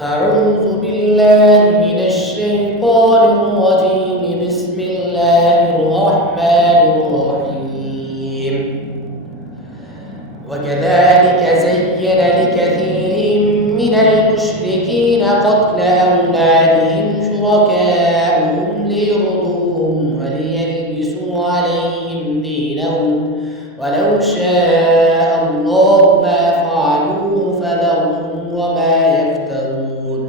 أعوذ بالله من الشيطان الرجيم. بسم الله الرحمن الرحيم. وكذلك زين لكثير من المشركين قتل أولادهم شركاؤهم ليرضوهم وليلبسوا عليهم دينهم ولو شاء الله ما فعلوه فذرهم وما يفترون.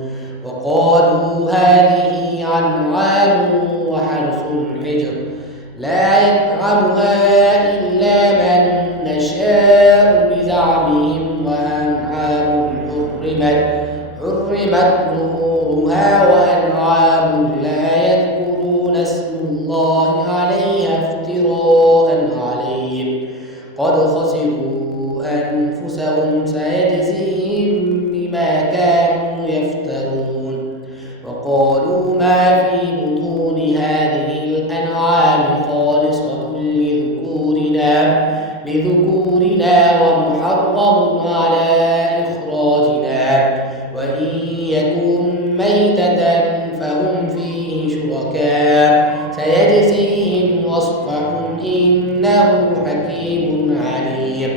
وقالوا هذه أنعام وحرث حجر لا يطعمها إلا من نشاء بزعمهم وأنعام حرمت ظهورها وأنعام لا يذكرون اسم الله عليها افتراء عليهم قد خسروا أنفسهم سيجزيهم بما كانوا يفترون. وقالوا ما في بطون هذه الأنعام خالصة لذكورنا ومحرم على إخراجنا وإن يكن ميتة فهم فيه شركاء سيجزيهم وصفهم إنه حكيم عليم.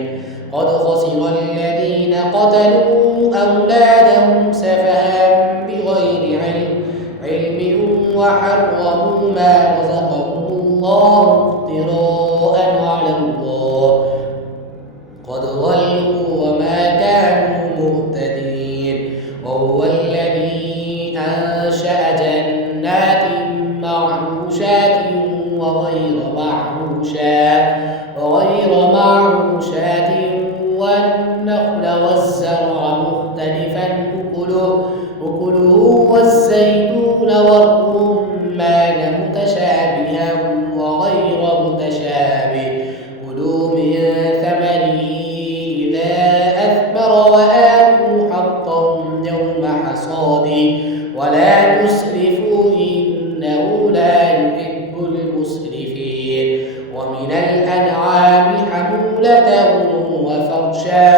قد خسر الذين قتلوا أولادهم سفها بغير علم وحرموا ما رزقهم الله افتراء على الله قد ضلوا وما كانوا مهتدين. وهو الذي أنشأ جنات معروشات وغير معروشات والنخل والزرع مختلفا أكله والزيتون والرمان متشابها وغير متشابه. كلوا من ثمره إذا أثمر وآتوا حقه يوم حصاده ولا تسرفوا إنه لا يحب المسرفين. ومن الأنعام حمولة وفرشا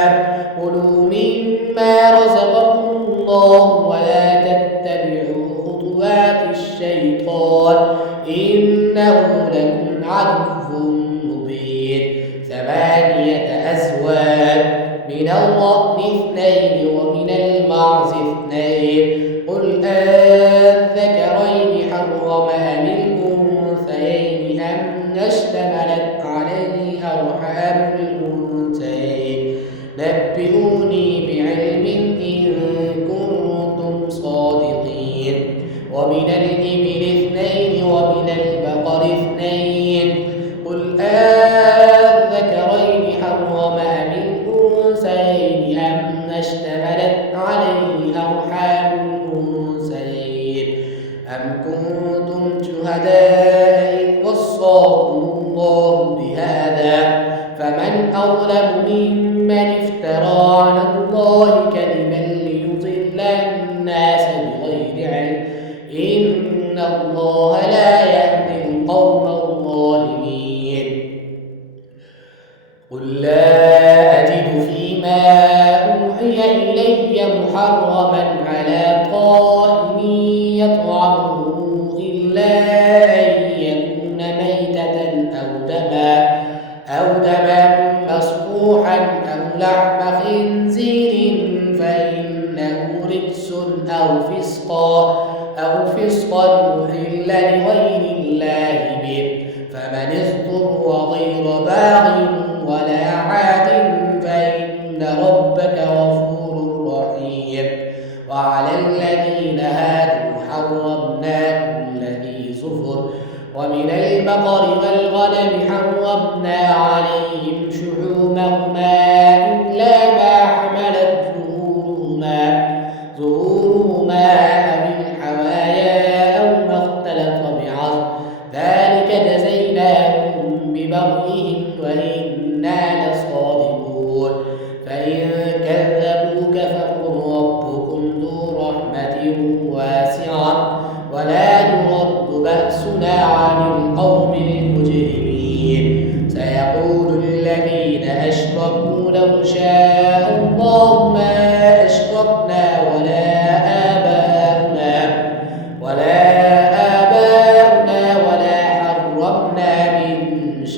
كلوا مما رزقكم الله ولا تتبعوا خطوات الشيطان إنه لكم عدو مبين. 8 أزواج من الضأن 2 ومن المعز 2 قل أذكرين حرم أم الأنثيين أم اشتملت عليه أرحام الأنثيين نبئوني بعلم إن كنتم صادقين. ومن الإبل 2 ومن البقر 2 قل أذكرين حرم أم الأنثيين أم اشتملت عليه أرحام الأنثيين أم كنتم شهداء إذ وصاكم الله بهذا فمن أظلم ممن افترى على الله كذبا ليضل الناس بغير علم إن الله لا يهدي القوم الظالمين. قل لا أجد فيما أوحي إلي محرما على طائم يطعمه إلا أن يكون ميتة أو دما مسفوحا أو لحم خنزير فإنه رجس أو فسقا أحل لغير الله به. فمن اضطر غير باغ ولا عاد فإن ربك غفور رحيم. وعلى الذين هادوا حرمنا كل ذي ظفر ومن البقر والغنم حرمنا عليهم شحومهما إلا ما حملت ظهورهما أو الحوايا أو ما اختلط بعظم ذلك جزيناهم ببغيهم وإنا لصادقون. فإن كذبوك فقل ربكم ذو رحمة واسعة ولا يرد بأسنا عن القوم المجرمين. سيقول الذين أشركوا لو شاء الله ما أشركنا ولا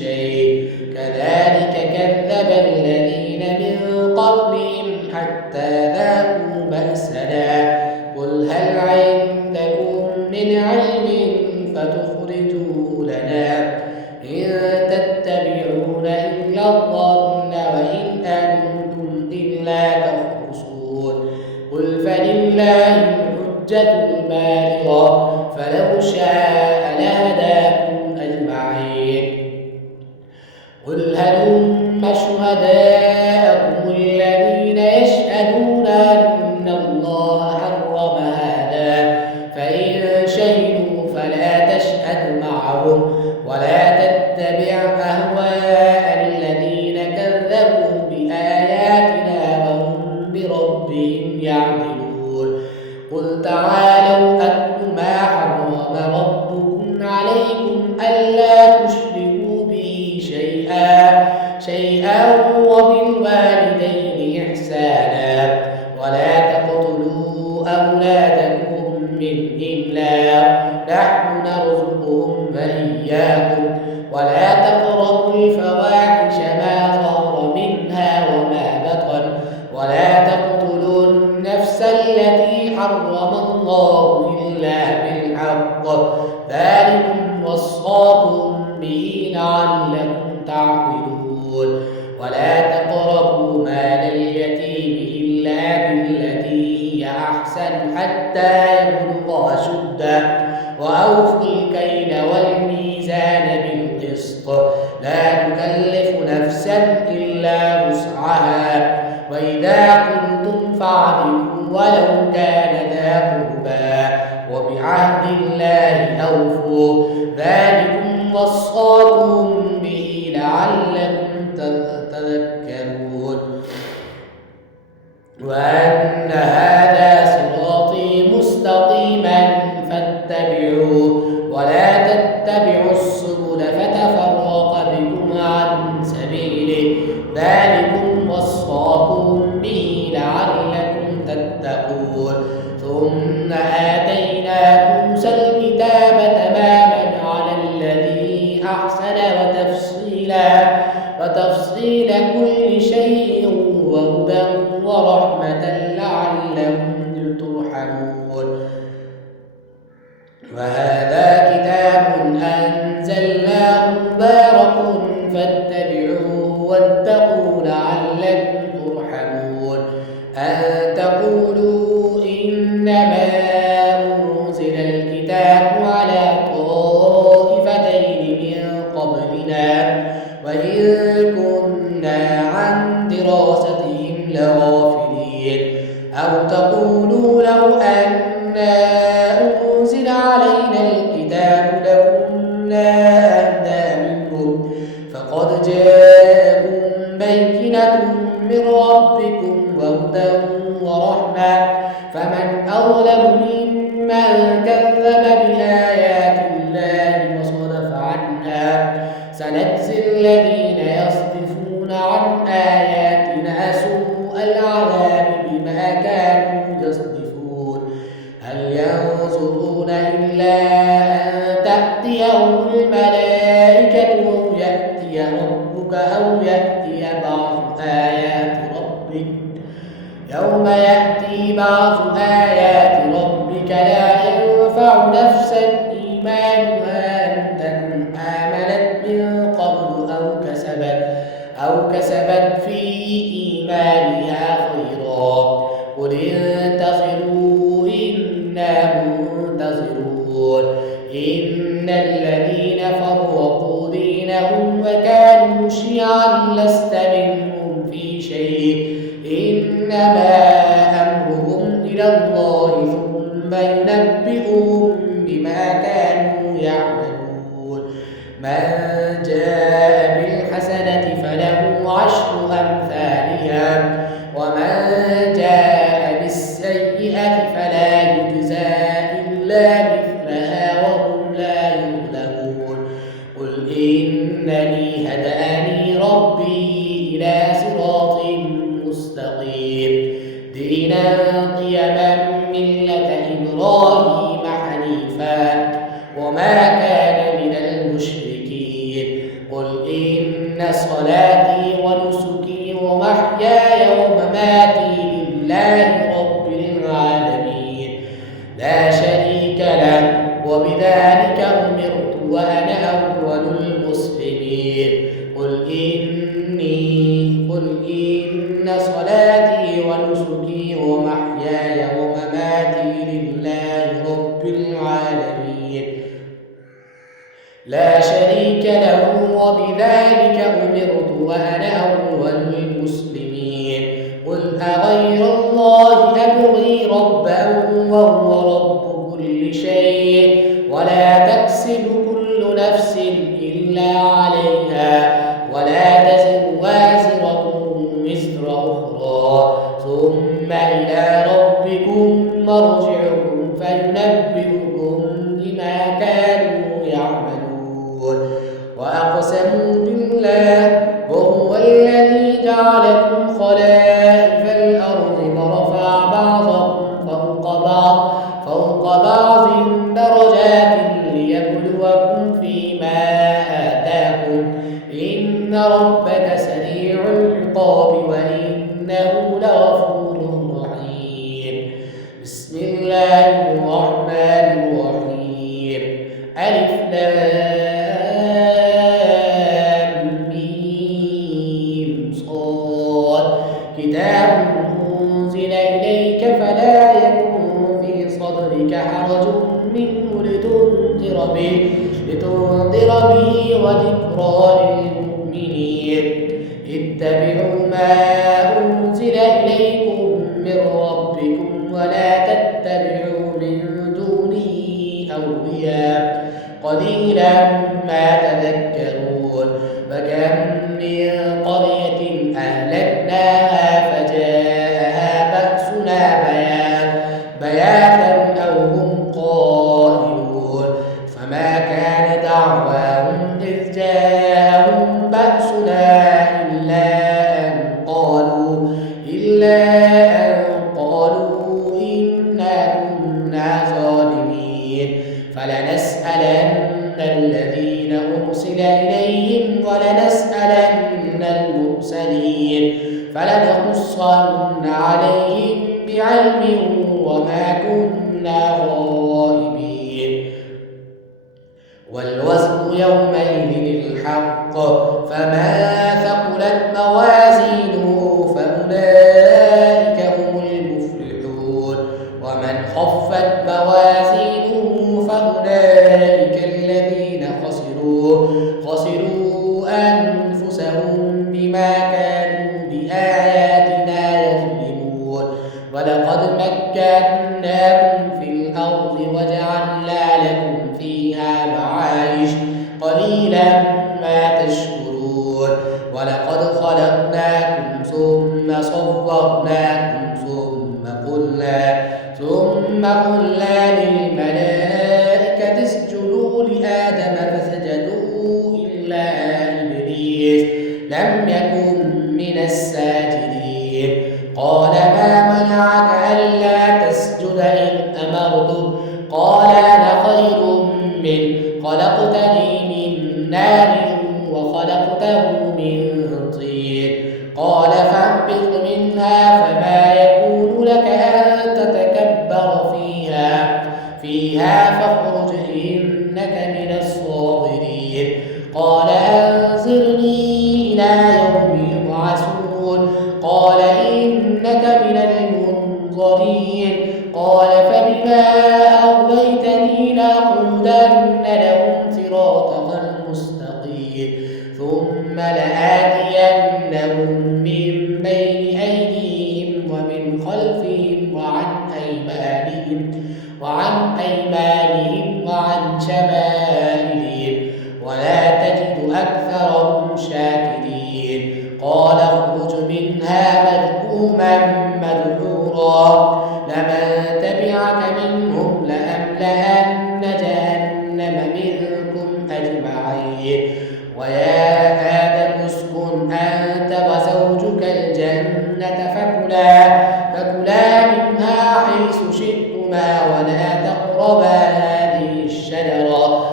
شيء كذلك كذب الذين من قبلهم حتى ذاقوا بأسنا قل هل عندكم من علم فتخرجوا لنا إن تتبعون إلا الظن وإن أنتم إلا تخرصون قل فلله الحجة البالغة فلو شاء لهداكم أجمعين قل هلم شهداءكم الذين يشهدون أن الله حرم هذا فإن شهدوا فلا تشهد معهم ولا تتبع أهواء الذين كذبوا بآياتنا وهم بربهم يعدلون قل تعالوا أتل ما حرم ربكم عليكم ألا تشركوا به شيئا وبالوالدين إحسانا ولا تقتلوا أولادكم من إملاق نحن نرزقهم وإياكم ولا تقربوا الفواحش ما ظهر منها وما بطن ولا تقتلوا النفس التي حرم الله إلا بالحق ذلكم وصاكم به لعلكم تعقلون ولا تقربوا مال اليتيم إلا بالتي هي أحسن حتى يبلغ أشده وأوفوا الكيل والميزان بالقسط لا نكلف نفسا إلا وسعها وإذا قلتم فاعدلوا ولو كان ذا قربى وبعهد الله أوفوا ذلكم وصاكم به لعلكم تذكرون وأن هذا صراطي مستقيما فاتبعوه ولا تتبعوا السبل فتفرق بكم عن سبيله ذلكم وصاكم به لعلكم تتقون ثم آتينا موسى الكتاب تماما على الذي أحسن وتفصيل كل شيء وهدى ورحمة لعلهم ترحمون وهذا كتاب أنزلناه مبارك فاتبعوه واتقوا لعلكم ترحمون أن تقولوا إنما أنزل الكتاب على طائفتين من قبلنا وإن كنا عن دراستهم لغافلين أو تقولوا لو أنا أنزل علينا الكتاب لكنا أهدى منهم فقد جاءكم بينة من ربكم وهدى ورحمة فمن أظلم ممن كذب بآيات الله وصدف عنها سنجزي الذين يصدفون عن آياتنا سوء العذاب بما كانوا يصدفون هل ينظرون إلا أن تأتيهم الملائكة أو يأتي ربك أو يأتي بعض آيات ربك يوم يأتي بعض آيات ربك لا ينفع نفسا إيمانها لم تكن آمنت من قبل أو كسبت في إيمانها خيرا قل انتظروا إنا منتظرون إن الذين فرقوا دينهم وكانوا شيعا لست منهم في شيء إنما أمرهم إلى الله ثم ينبئهم بما كانوا يعملون من جاء بالحسنة فله عشر أمثالها ومن جاء بالسيئة فلا يجزى إلا مثلها وهم لا يظلمون قل إنني هداني ربي إلى صراط مستقيم إن صلاتي ونسكي ومحياي ومماتي لله رب العالمين لا شريك له وبذلك أمرت وأنا أول المسلمين قل إن صلاتي ونسكي ومحياي ومماتي لله رب العالمين لا شريك له وبذلك أمرت وأنا أول المسلمين قل أغير الله أبغي ربا وهو رب كل شيء ولا تكسب كل نفس إلا عليها ولا تزر وازرة وزر أخرى ثم إلى ربكم مرجعكم فينبئكم بما كانوا يعملون وأقسموا بالله وهو الذي جعلكم خلائف الأرض ورفع بعضكم فوق بعض درجات ليبلوكم فيما آتاكم إن ربك سريع العقاب وإنه لغفور رحيم بسم الله الرحمن الرحيم ألف لام ميم صاد كتاب أنزل إليك فلا يكن في صدرك حرج منه لتنذر به وذكرى للمؤمنين اتبعوا ما أنزل إليكم من ربكم ولا تتبعوا من دونه أولياء قليلا ما تذكرون فكم من قرية أهلكناها فجاءها بأسنا بياتا أو هم قائلون فما كان دعواهم إذ جاءهم بأسنا إلا أن قالوا إنا كنا ظالمين فلنسألن الذين أرسل إليهم ولنسألن المرسلين فلنقصن عليهم بعلم وما كنا غائبين والوزن يومئذ الحق فما ثقلت موازينه فأولئك هم المفلحون ومن خفت موازينه فأولئك الذين خسروا أنفسهم بما كانوا بآياتنا يظلمون ولقد مكناكم في الأرض وجعلنا لكم فيها معايش قليلا ما تشكرون ولقد خلقناكم ثم صورناكم ثم قلنا للملائكة اسجدوا لآدم فسجدوا إلا إبليس لم يكن من الساجدين قال ما منعك ألا تسجد إذ أمرتك قال أنا خير منه خلقتني من نار وخلقته من طين قال فاهبط منها فما يكون لك أن تتكبر فيها فاخرج إنك من الصاغرين قال أنظرني إلى يوم يبعثون قال إنك من المنظرين قال فبما أغويتني لأقعدن لهم صراطك المستقيم ثم لآتينهم من بين أيديهم ومن خلفهم وعن أيمانهم وعن شمائلهم ولا تجد أكثرهم شاكرين قال اخرج منها مذءوما مدحورا لمن تبعك منهم لأملأن جهنم منكم أجمعين ويا آدم اسكن أنت وزوجك الجنة فكلا منها حيث شئتما ولا تقربا هذه الشجرة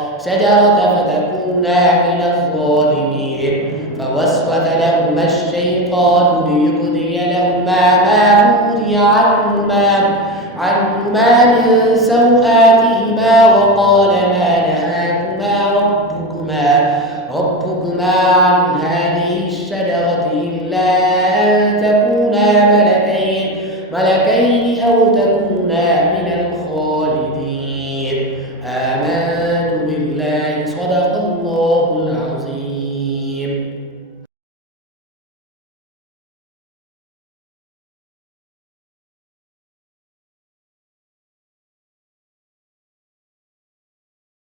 فتكونا من الظالمين فوسوس لهما الشيطان ليبدي لهما ما وري عنهما من سوآتهما وقال ما نهاكما ربكما عن هذه الشجرة إلا أن تكونا ملكين أو تكونا من الخالدين. آمنت بالله. صدق الله